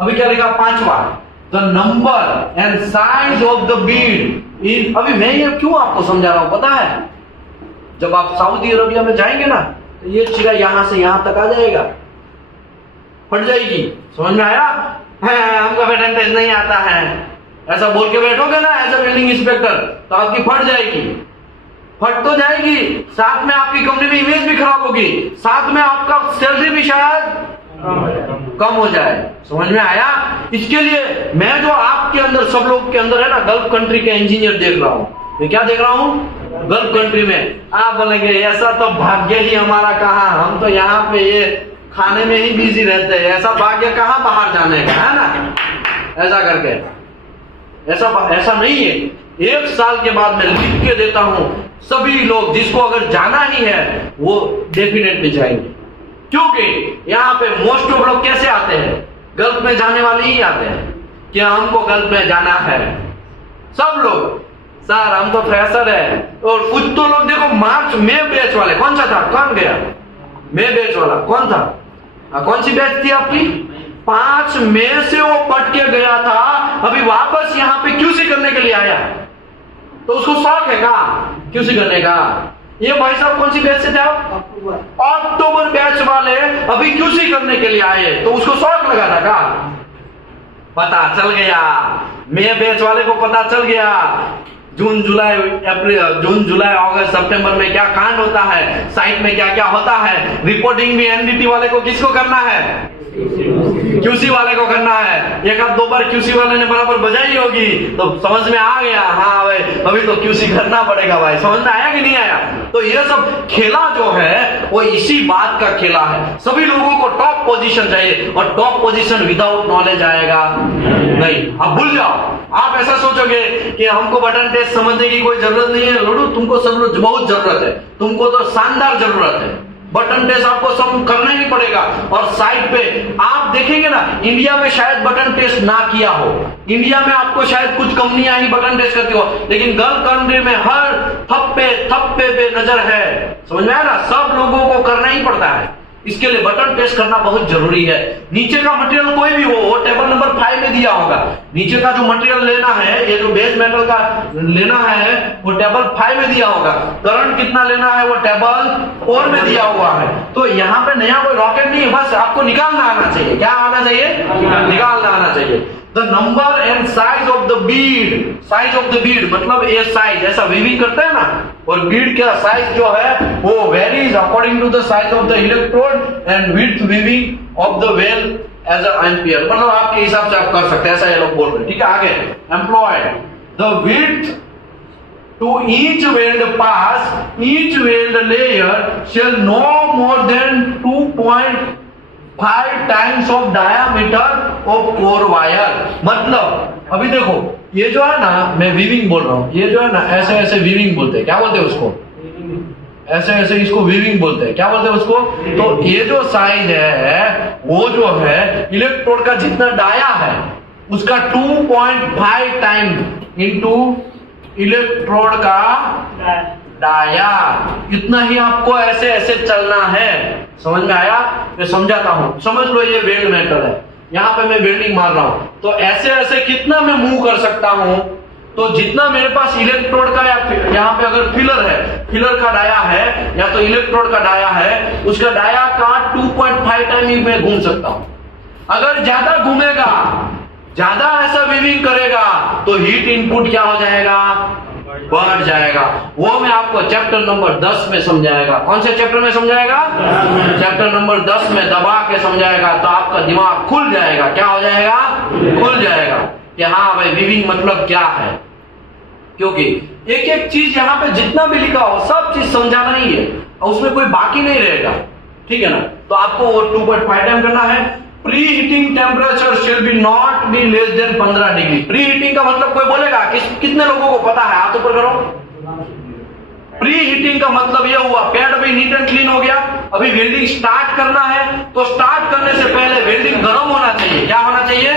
अभी क्या लिखा? पांचवा, the number and size of the bead in. अभी मैं ये क्यों आपको समझा रहा हूं पता है? जब आप सऊदी अरबिया में जाएंगे ना, तो ये चिरा यहां से यहां तक आ जाएगा, फट जाएगी। समझ में आया? हमको वेल्डिंग टेस्ट नहीं आता है, ऐसा बोल के बैठोगे ना एज ए वेल्डिंग इंस्पेक्टर, तो आपकी फट जाएगी। फट तो जाएगी, साथ में आपकी कंपनी में इमेज भी खराब होगी, साथ में आपका सैलरी भी शायद कम हो जाए। समझ में आया? इसके लिए मैं जो आपके अंदर, सब लोग के अंदर है ना, गल्फ कंट्री के इंजीनियर देख रहा हूँ। मैं क्या देख रहा हूँ? गल्फ कंट्री में। आप बोलेंगे ऐसा तो भाग्य ही हमारा कहाँ, हम तो यहाँ पे ये खाने में ही बिजी रहते हैं, ऐसा भाग्य कहाँ बाहर जाने का, है ना? ऐसा करके ऐसा नहीं है। 1 साल के बाद मैं लिख के देता हूं, सभी लोग जिसको अगर जाना ही है वो डेफिनेटली जाएंगे। क्योंकि यहाँ पे मोस्ट ऑफ लोग कैसे आते हैं? गल्फ में जाने वाले ही आते हैं कि हमको गल्फ में जाना है। सब लोग सर हम तो फ्रेशर है। और कुछ तो लोग देखो मार्च में बैच वाले, कौन सा था? कौन गया? में बैच वाला कौन था? कौन सी बैच थी आपकी? 5 मई से वो पट के गया था, अभी वापस यहाँ पे क्यूसी करने के लिए आया, तो उसको शौक है का क्यूसी करने का। ये भाई साहब कौन सी बैच से थे आप? अक्टूबर बैच वाले अभी क्यूसी करने के लिए आए, तो उसको शौक लगा था का? पता चल गया, मई बैच वाले को पता चल गया जून जुलाई अगस्त सितंबर में क्या कांड होता है, साइट में क्या क्या होता है। रिपोर्टिंग भी एनडीटी वाले को किसको करना है? क्यूसी वाले को करना है। एक आध 2 बार क्यूसी वाले ने बराबर बजाई होगी तो समझ में आ गया, हाँ भाई अभी तो क्यूसी करना पड़ेगा। भाई समझ में आया कि नहीं आया? तो ये सब खेला जो है वो इसी बात का खेला है। सभी लोगों को टॉप पोजीशन चाहिए, और टॉप पोजीशन विदाउट नॉलेज आएगा नहीं। अब भूल जाओ, आप ऐसा सोचोगे कि हमको बटन टेस्ट समझने की कोई जरूरत नहीं है। लोडू तुमको बहुत जरूरत है, तुमको तो शानदार जरूरत है। बटन टेस्ट आपको सब करना ही पड़ेगा। और साइड पे आप देखेंगे ना, इंडिया में शायद बटन टेस्ट ना किया हो, इंडिया में आपको शायद कुछ कंपनियां ही बटन टेस्ट करती हो, लेकिन गल्फ कंट्री में हर थप्पे पे नजर है। समझ में आया ना? सब लोगों को करना ही पड़ता है। इसके लिए बटन टेस्ट करना बहुत जरूरी है। नीचे का मटेरियल कोई भी हो, वो टेबल नंबर 5 में दिया होगा। नीचे का जो मटेरियल लेना है, ये जो बेस मेटल का लेना है, वो टेबल 5 में दिया होगा। करंट कितना लेना है, वो टेबल 4 में दिया हुआ है। तो यहाँ पे नया कोई रॉकेट नहीं है, बस आपको निकालना आना चाहिए। क्या आना चाहिए? निकालना आना चाहिए। The number and size of the Beed, size of the Beed मतलब ये साइज, ऐसा वीविंग करते हैं ना, और बीड का साइज जो है वो varies according to the size of the electrode and width weaving of the weld as a ampere, मतलब आपके हिसाब से आप कर सकते हैं, ऐसा ये लोग बोल रहे हैं। ठीक है, आगे employed the width to each weld pass, each weld layer shall no more than 2.5 times of diameter of core wire. मतलब अभी देखो, ये जो है ना, मैं वीविंग बोल रहा हूं, ये जो है ना ऐसे ऐसे वीविंग बोलते हैं। क्या बोलते हैं उसको? ऐसे ऐसे इसको वीविंग बोलते हैं। क्या बोलते हैं उसको? तो ये जो साइज है वो जो है इलेक्ट्रोड का जितना डाया है उसका 2.5 टाइम इनटू इलेक्ट्रोड का डाया, इतना ही आपको ऐसे ऐसे चलना है। समझ में आया? मैं समझाता हूं, समझ लो। ये वेल्ड मेटल है, यहाँ पे मैं वेल्डिंग मार रहा हूं, तो ऐसे ऐसे कितना मैं मूव कर सकता हूं, तो जितना मेरे पास इलेक्ट्रोड का, या यहाँ पे अगर फिलर है, फिलर का डाया है, या तो इलेक्ट्रोड का डाया है, उसका डाया का 2.5 टाइम मैं घूम सकता हूं। अगर ज्यादा घूमेगा, ज्यादा ऐसा वीविंग करेगा, तो हीट इनपुट क्या हो जाएगा? बढ़ जाएगा। वो मैं आपको चैप्टर नंबर 10 में समझाएगा। कौन से चैप्टर में समझाएगा? चैप्टर नंबर 10 में दबा के समझाएगा, तो आपका दिमाग खुल जाएगा। क्या हो जाएगा? खुल जाएगा कि हाँ भाई वीविंग मतलब क्या है। क्योंकि एक एक चीज यहाँ पे जितना भी लिखा हो सब चीज समझाना ही है, और उसमें कोई बाकी नहीं रहेगा। ठीक है ना? तो आपको वो 2.5 टाइम करना है। Pre heating temperature shall be not be less than 15 degree. Pre heating का मतलब कोई बोलेगा? कितने लोगों को पता है? हाथ ऊपर करो। प्री हीटिंग का मतलब यह हुआ पैड भी नीट एंड क्लीन हो गया, अभी वेल्डिंग स्टार्ट करना है, तो स्टार्ट करने से पहले वेल्डिंग गर्म होना चाहिए। क्या होना चाहिए?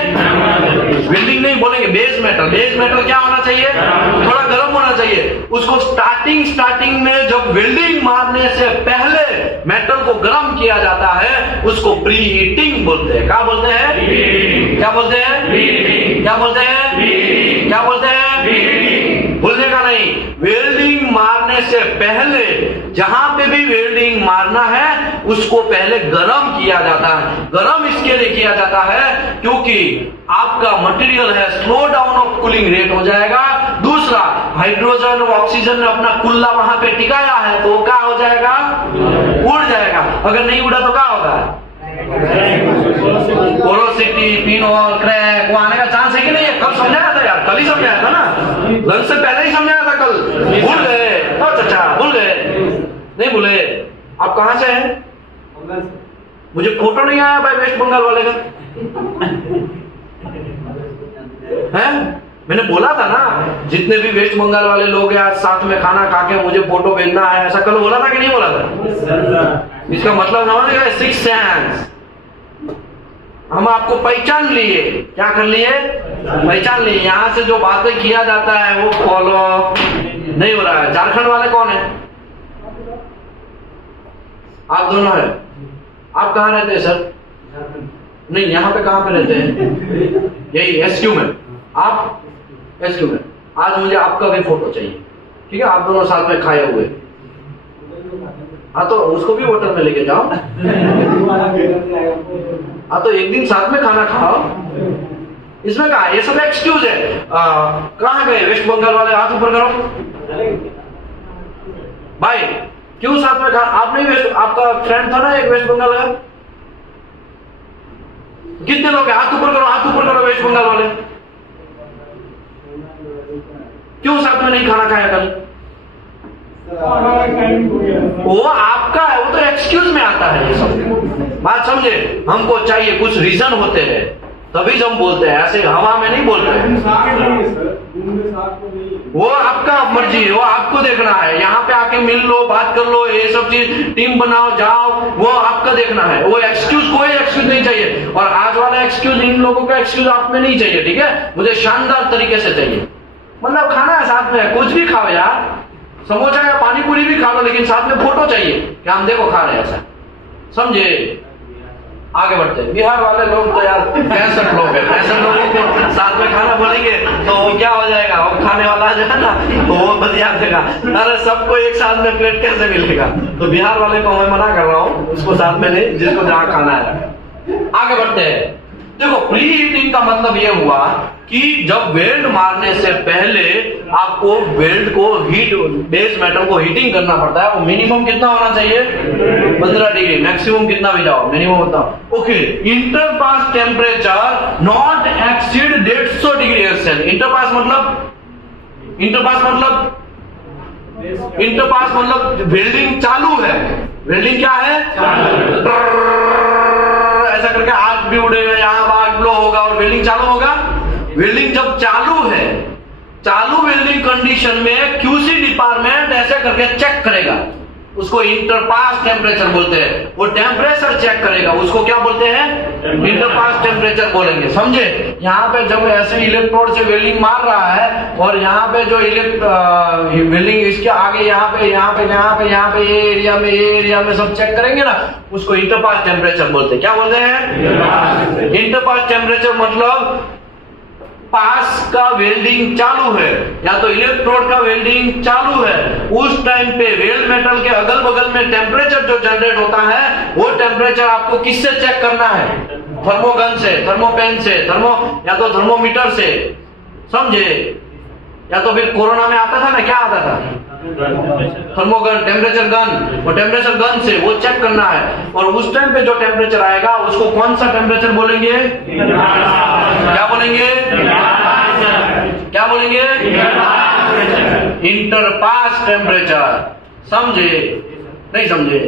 वेल्डिंग नहीं बोलेंगे, बेस मेटल। बेस मेटल क्या होना चाहिए? थोड़ा गर्म होना चाहिए। उसको स्टार्टिंग में जब वेल्डिंग मारने से पहले मेटल को गर्म किया जाता है, उसको प्री हीटिंग बोलते हैं। क्या बोलते हैं? क्या बोलते हैं? क्या बोलते हैं? क्या बोलते हैं? भूलने का नहीं। वेल्डिंग मारने से पहले जहां पे भी वेल्डिंग मारना है उसको पहले गर्म किया जाता है। गर्म इसके लिए किया जाता है क्योंकि आपका मटेरियल है, slow down of cooling rate हो जाएगा। दूसरा, हाइड्रोजन और ऑक्सीजन ने अपना कुल्ला वहां पे टिकाया है, तो क्या हो जाएगा? उड़ जाएगा। अगर नहीं उड़ा तो क्या होगा? पोरोसिटी, पिनहोल, क्रैक, वो आने का चांस है कि नहीं है? कल समझाया था यार, कल ही समझाया था ना, लंच से पहले ही समझाया था कल। भूल गए? अच्छा, भूल गए? नहीं भूले? आप कहाँ से हैं? मुझे फोटो नहीं आया भाई वेस्ट बंगाल वाले का। हैं? मैंने बोला था ना, जितने भी वेस्ट बंगाल वाले लोग हैं आज साथ में खाना खा के मुझे फोटो भेजना है, ऐसा कल बोला था कि नहीं बोला था? इसका मतलब समझ गए? Six sense. हम आपको पहचान लिए। क्या कर लिए? पहचान लिए। यहां से जो बातें किया जाता है वो फॉलो नहीं हो रहा है। झारखंड वाले कौन है? आप दोनों है। आप कहाँ रहते हैं सर? नहीं, यहाँ पे कहाँ पे रहते हैं? यही एसक्यू में। आप एसक्यू में। आज मुझे आपका भी फोटो चाहिए, ठीक है? आप दोनों साथ में खाए हुए। हाँ, तो उसको भी होटल में लेके जाओ। हाँ, तो एक दिन साथ में खाना खाओ। इसमें कहा ये सब एक्सक्यूज है। कहाँ गए वेस्ट बंगाल वाले? हाथ ऊपर करो भाई। क्यों साथ में खा? आप नहीं वेस्ट, आपका फ्रेंड था ना एक वेस्ट बंगाल का? कितने लोग हैं? हाथ ऊपर करो, हाथ ऊपर करो वेस्ट बंगाल वाले। क्यों साथ में नहीं खाना खाया कल? वो आपका है, वो तो एक्सक्यूज में आता है ये सब। बात समझे? हमको चाहिए कुछ रीजन होते हैं तभी हम बोलते हैं, ऐसे हवा में नहीं बोलते हैं। वो आपका मर्जी है, वो आपको देखना है। यहाँ पे आके मिल लो, बात कर लो, ये सब चीज टीम बनाओ, जाओ, वो आपका देखना है। वो एक्सक्यूज, कोई एक्सक्यूज नहीं चाहिए। और आज वाला एक्सक्यूज, इन लोगों का एक्सक्यूज आप में नहीं चाहिए, ठीक है? मुझे शानदार तरीके से चाहिए। मतलब खाना है साथ में, कुछ भी खाओ यार, समोसा या पानी पूरी भी खा लो, लेकिन साथ में फोटो चाहिए कि हम देखो खा रहे हैं ऐसा। समझे? आगे बढ़ते हैं। बिहार वाले लोग तो यार 65 लोग हैं, 65 लोगों को साथ में खाना बोलेंगे तो वो क्या हो जाएगा, वो खाने वाला जो है ना तो वो बतिया देगा, अरे सबको एक साथ में प्लेट कैसे मिलेगा? तो बिहार वाले को मैं मना कर रहा हूँ, उसको साथ में नहीं, जिसको जहाँ खाना है। आगे बढ़ते हैं। देखो, प्री हीटिंग का मतलब ये हुआ कि जब वेल्ड मारने से पहले आपको वेल्ड को हीट, बेस मेटल को हीटिंग करना पड़ता है। वो मिनिमम कितना होना चाहिए? 15 डिग्री, मैक्सिमम कितना भी जाओ, मिनिमम बताओ। Okay, interpass temperature not exceed 150 degree Celsius. Interpass मतलब वेल्डिंग चालू है। वेल्डिंग क्या है? ऐसा करके आग भी उड़ेगा, यहाँ आग ब्लो होगा और वेल्डिंग चालू होगा। वेल्डिंग जब चालू है, चालू वेल्डिंग कंडीशन में क्यूसी डिपार्टमेंट ऐसे करके चेक करेगा, उसको इंटरपास टेम्परेचर बोलते हैं। वो टेम्परेचर चेक करेगा, उसको क्या बोलते हैं? इंटरपास टेम्परेचर बोलेंगे, समझे? यहाँ पे जब ऐसे इलेक्ट्रोड से वेल्डिंग मार रहा है और यहाँ पे जो वेल्डिंग इसके आगे यहाँ पे ये एरिया में सब चेक करेंगे ना, उसको इंटरपास टेम्परेचर बोलते हैं। क्या बोलते हैं? इंटरपास टेम्परेचर मतलब पास का वेल्डिंग चालू है या तो इलेक्ट्रोड का वेल्डिंग चालू है, उस टाइम पे वेल्ड मेटल के अगल बगल में टेम्परेचर जो जनरेट होता है, वो टेम्परेचर आपको किससे चेक करना है? थर्मोगन से, थर्मोपेन से, या तो थर्मोमीटर से, समझे? या तो फिर कोरोना में आता था ना, क्या आता था? थर्मोगन, टेम्परेचर गन। वो टेम्परेचर गन से वो चेक करना है, और उस टाइम पे जो टेम्परेचर आएगा उसको कौन सा टेम्परेचर बोलेंगे? क्या बोलेंगे? Interpass temperature. समझे? नहीं समझे?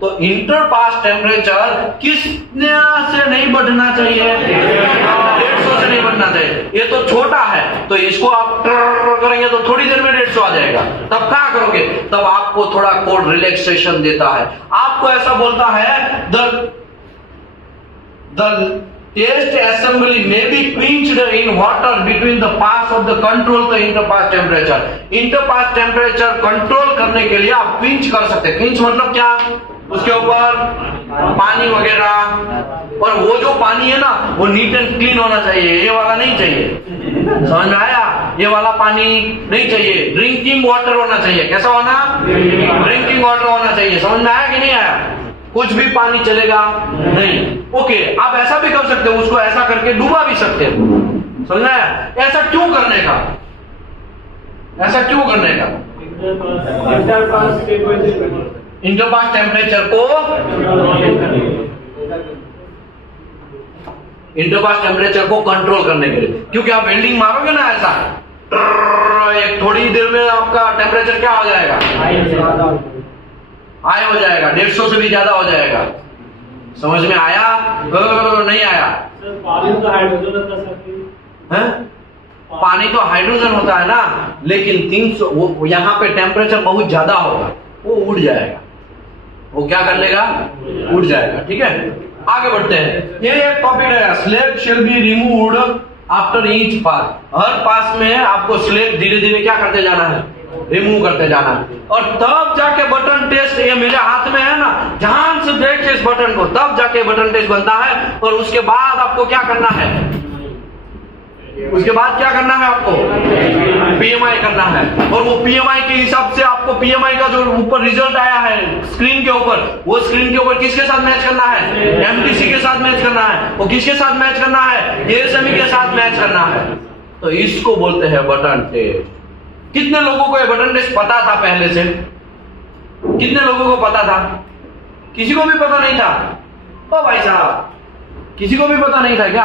तो इंटरपास टेम्परेचर किसने से नहीं बढ़ना चाहिए? 150 से नहीं बढ़ना चाहिए। ये तो छोटा है, तो इसको आप करेंगे तो थोड़ी देर में 150 आ जाएगा। तब क्या करोगे? तब आपको थोड़ा कोड रिलैक्सेशन देता है, आपको ऐसा बोलता है the test assembly may be quenched in water between the pass of the control to interpass temperature। interpass temperature control करने के लिए आप क्विंच कर सकते हैं। क्विंच मतलब क्या? उसके ऊपर पानी वगैरह, और वो जो पानी है ना वो नीट एंड क्लीन होना चाहिए, ये वाला नहीं चाहिए। समझ में आया? ये वाला पानी नहीं चाहिए, ड्रिंकिंग वाटर होना चाहिए। कैसा होना? ड्रिंकिंग वाटर होना चाहिए। समझ में आया कि नहीं आया? कुछ भी पानी चलेगा नहीं। ओके, आप ऐसा भी कर सकते हो, उसको ऐसा करके डूबा भी सकते हो। समझ में आया? ऐसा क्यों करने का? इंटरपास टेम्परेचर को कंट्रोल करने के लिए, क्योंकि आप वेल्डिंग मारोगे ना ऐसा, एक थोड़ी देर में आपका टेम्परेचर क्या हो जाएगा? हाई हो जाएगा, 150 से भी ज्यादा हो जाएगा। समझ में आया? नहीं आया? पानी तो हाइड्रोजन होता है, पानी तो हाइड्रोजन होता है ना, लेकिन 300 वो यहाँ पे टेम्परेचर बहुत ज्यादा होगा, वो उड़ जाएगा। वो क्या कर लेगा? उड़ जाएगा। ठीक है, आगे बढ़ते हैं। ये एक टॉपिक है, slab shall be removed after each pass. हर पास में आपको स्लैब धीरे धीरे क्या करते जाना है? रिमूव करते जाना है, और तब जाके बटन टेस्ट, ये मेरे हाथ में है ना, ध्यान से देखिए इस बटन को, तब जाके बटन टेस्ट बनता है। और उसके बाद आपको क्या करना है? आपको पीएमआई करना है, और वो पीएमआई के हिसाब से आपको पीएमआई का जो ऊपर रिजल्ट आया है स्क्रीन के ऊपर, वो स्क्रीन के ऊपर किसके साथ मैच करना है? एमटीसी के साथ मैच करना है। वो किसके साथ मैच करना है? एएसएमई के साथ मैच करना है। तो इसको बोलते हैं बटन टेस्ट। कितने लोगों को ये बटन टेस्ट पता था पहले से? कितने लोगों को पता था? किसी को भी पता नहीं था? ओ भाई साहब, किसी को भी पता नहीं था क्या?